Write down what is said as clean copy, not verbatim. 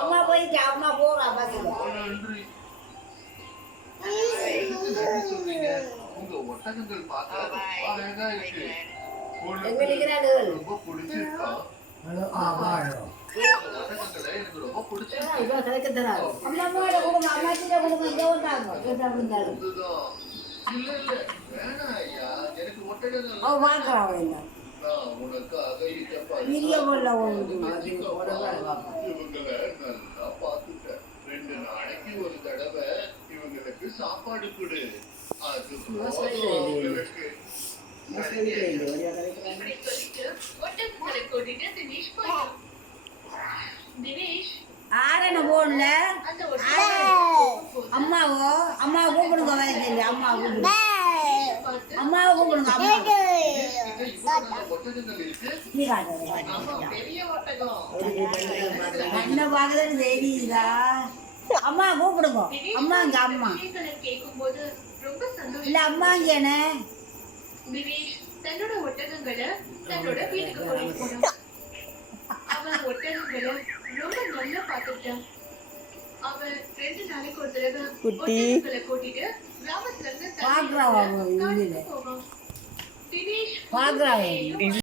அம்மா போயிட்டு அம்மா போறா பஸ்ல. உங்க ஒட்டகங்கள் பார்க்க அழகா இருக்கு. ரொம்ப பிடிச்சிருக்கா? எனக்கு ரொம்ப பிடிச்சிருக்கு. இல்ல இல்ல வேணாம் ஐயா, எனக்கு ஒட்டகங்கள் உனக்காக இவங்களை நல்லா பாத்துட்டேன். 2 நாளைக்கு ஒரு தடவை இவங்களுக்கு சாப்பாடு கொடு. அது போதும் அவங்களுக்கு. ஆரண போன்ல அம்மாவோ அம்மாவை கூப்பிடுங்க வயசு அம்மாவை கூப்பிடுங்க அம்மாவை கூப்பிடுங்க என்ன பாக்குறேன்னு தெரியுதா அம்மா கூப்பிடுங்க அம்மா இங்க அம்மா இல்ல அம்மா இங்க தன்னோட ஒட்டகங்களை தன்னோட வீட்டுக்கு கொண்டு போனான். அவன் ஒட்டகங்களை ரொம்ப நல்லா பார்த்துட்டான். அவன் 2 நாளைக்கு ஒரு தடவை ஒட்டகங்களை கூட்டிட்டு கிராமத்துல இருந்து பாக்குறான் போவான். தினேஷ்